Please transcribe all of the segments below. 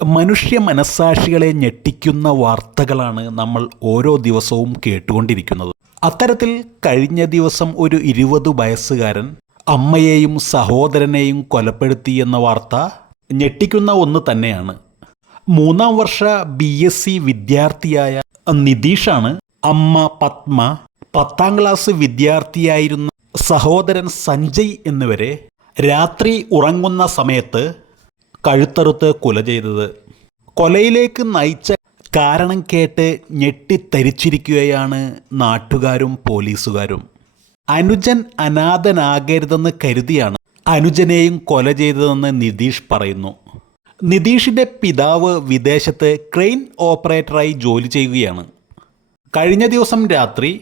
മനുഷ്യ മനസ്സാക്ഷികളെ ഞെട്ടിക്കുന്ന വാർത്തകളാണ് നമ്മൾ ഓരോ ദിവസവും കേട്ടുകൊണ്ടിരിക്കുന്നത്. അത്തരത്തിൽ കഴിഞ്ഞ ദിവസം ഒരു ഇരുപത് വയസ്സുകാരൻ അമ്മയെയും സഹോദരനെയും കൊലപ്പെടുത്തി എന്ന വാർത്ത ഞെട്ടിക്കുന്ന ഒന്ന് തന്നെയാണ്. മൂന്നാം വർഷ ബി എസ് സി വിദ്യാർത്ഥിയായ നിതീഷാണ് അമ്മ പത്മ പത്താം ക്ലാസ് വിദ്യാർത്ഥിയായിരുന്ന സഹോദരൻ സഞ്ജയ് എന്നിവരെ രാത്രി ഉറങ്ങുന്ന സമയത്ത് കഴുത്തറുത്ത് കൊല ചെയ്തത്. കൊലയിലേക്ക് നയിച്ച കാരണം കേട്ട് ഞെട്ടിത്തരിച്ചിരിക്കുകയാണ് നാട്ടുകാരും പോലീസുകാരും. അനുജൻ അനാഥനാകരുതെന്ന് കരുതിയാണ് അനുജനെയും കൊല ചെയ്തതെന്ന് നിതീഷ് പറയുന്നു. നിതീഷിന്റെ പിതാവ് വിദേശത്ത് ക്രെയിൻ ഓപ്പറേറ്ററായി ജോലി ചെയ്യുകയാണ്. കഴിഞ്ഞ ദിവസം രാത്രി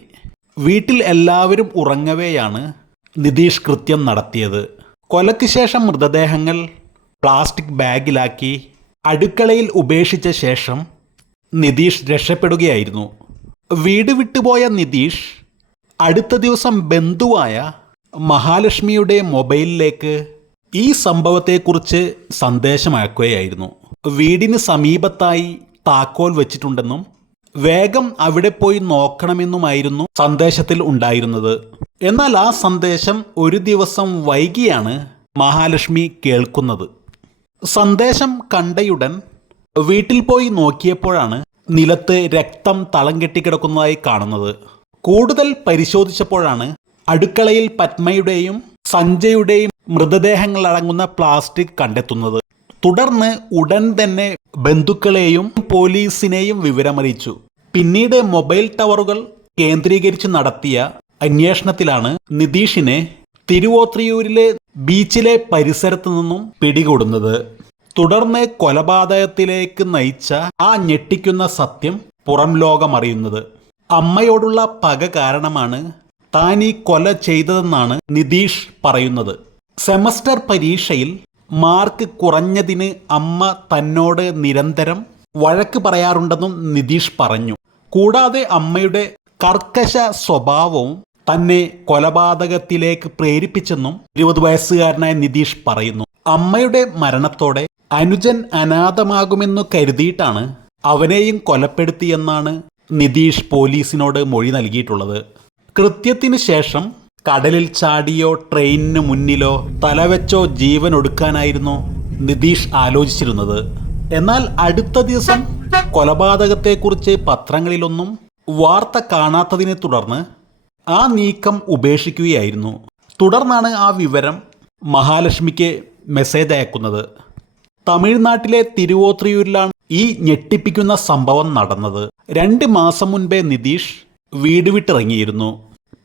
വീട്ടിൽ എല്ലാവരും ഉറങ്ങവെയാണ് നിതീഷ് കൃത്യം നടത്തിയത്. കൊലയ്ക്ക് ശേഷം മൃതദേഹങ്ങൾ പ്ലാസ്റ്റിക് ബാഗിലാക്കി അടുക്കളയിൽ ഉപേക്ഷിച്ച ശേഷം നിതീഷ് രക്ഷപ്പെടുകയായിരുന്നു. വീട് വിട്ടുപോയ നിതീഷ് അടുത്ത ദിവസം ബന്ധുവായ മഹാലക്ഷ്മിയുടെ മൊബൈലിലേക്ക് ഈ സംഭവത്തെക്കുറിച്ച് സന്ദേശമാക്കുകയായിരുന്നു വീടിന് സമീപത്തായി താക്കോൽ വെച്ചിട്ടുണ്ടെന്നും വേഗം അവിടെ പോയി നോക്കണമെന്നുമായിരുന്നു സന്ദേശത്തിൽ ഉണ്ടായിരുന്നത്. എന്നാൽ ആ സന്ദേശം ഒരു ദിവസം വൈകിയാണ് മഹാലക്ഷ്മി കേൾക്കുന്നത്. സന്ദേശം കണ്ടയുടൻ വീട്ടിൽ പോയി നോക്കിയപ്പോഴാണ് നിലത്ത് രക്തം തളം കെട്ടിക്കിടക്കുന്നതായി കാണുന്നത്. കൂടുതൽ പരിശോധിച്ചപ്പോഴാണ് അടുക്കളയിൽ പത്മയുടെയും സഞ്ജയുടെയും മൃതദേഹങ്ങൾ അടങ്ങുന്ന പ്ലാസ്റ്റിക് കണ്ടെത്തുന്നത്. തുടർന്ന് ഉടൻ തന്നെ ബന്ധുക്കളെയും പോലീസിനെയും വിവരമറിയിച്ചു. പിന്നീട് മൊബൈൽ ടവറുകൾ കേന്ദ്രീകരിച്ച് നടത്തിയ അന്വേഷണത്തിലാണ് നിതീഷിനെ തിരുവോത്രിയൂരിലെ ബീച്ചിലെ പരിസരത്തു നിന്നും പിടികൂടുന്നത്. തുടർന്ന് കൊലപാതകത്തിലേക്ക് നയിച്ച ആ ഞെട്ടിക്കുന്ന സത്യം പുറം ലോകമറിയുന്നത്. അമ്മയോടുള്ള പക കാരണമാണ് താൻ ഈ കൊല ചെയ്തതെന്നാണ് നിതീഷ് പറയുന്നത്. സെമസ്റ്റർ പരീക്ഷയിൽ മാർക്ക് കുറഞ്ഞതിന് അമ്മ തന്നോട് നിരന്തരം വഴക്ക് പറയാറുണ്ടെന്നും നിതീഷ് പറഞ്ഞു. കൂടാതെ അമ്മയുടെ കർക്കശ സ്വഭാവവും തന്നെ കൊലപാതകത്തിലേക്ക് പ്രേരിപ്പിച്ചെന്നും ഇരുപത് വയസ്സുകാരനായ നിതീഷ് പറയുന്നു. അമ്മയുടെ മരണത്തോടെ അനുജൻ അനാഥമാകുമെന്നു കരുതിയിട്ടാണ് അവനെയും കൊലപ്പെടുത്തിയെന്നാണ് നിതീഷ് പോലീസിനോട് മൊഴി നൽകിയിട്ടുള്ളത്. കൃത്യത്തിന് ശേഷം കടലിൽ ചാടിയോ ട്രെയിനിന് മുന്നിലോ തലവെച്ചോ ജീവൻ ഒടുക്കാനായിരുന്നു നിതീഷ് ആലോചിച്ചിരുന്നത്. എന്നാൽ അടുത്ത ദിവസം കൊലപാതകത്തെക്കുറിച്ച് പത്രങ്ങളിലൊന്നും വാർത്ത കാണാത്തതിനെ തുടർന്ന് ആ നീക്കം ഉപേക്ഷിക്കുകയായിരുന്നു. തുടർന്നാണ് ആ വിവരം മഹാലക്ഷ്മിക്ക് മെസ്സേജ് അയക്കുന്നത്. തമിഴ്നാട്ടിലെ തിരുവോത്രിയൂരിലാണ് ഈ ഞെട്ടിപ്പിക്കുന്ന സംഭവം നടന്നത്. രണ്ട് മാസം മുൻപേ നിതീഷ് വീട് വിട്ടിറങ്ങിയിരുന്നു.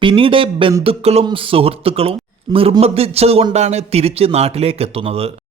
പിന്നീട് ബന്ധുക്കളും സുഹൃത്തുക്കളും നിർബന്ധിച്ചതുകൊണ്ടാണ് തിരിച്ച് നാട്ടിലേക്ക് എത്തുന്നത്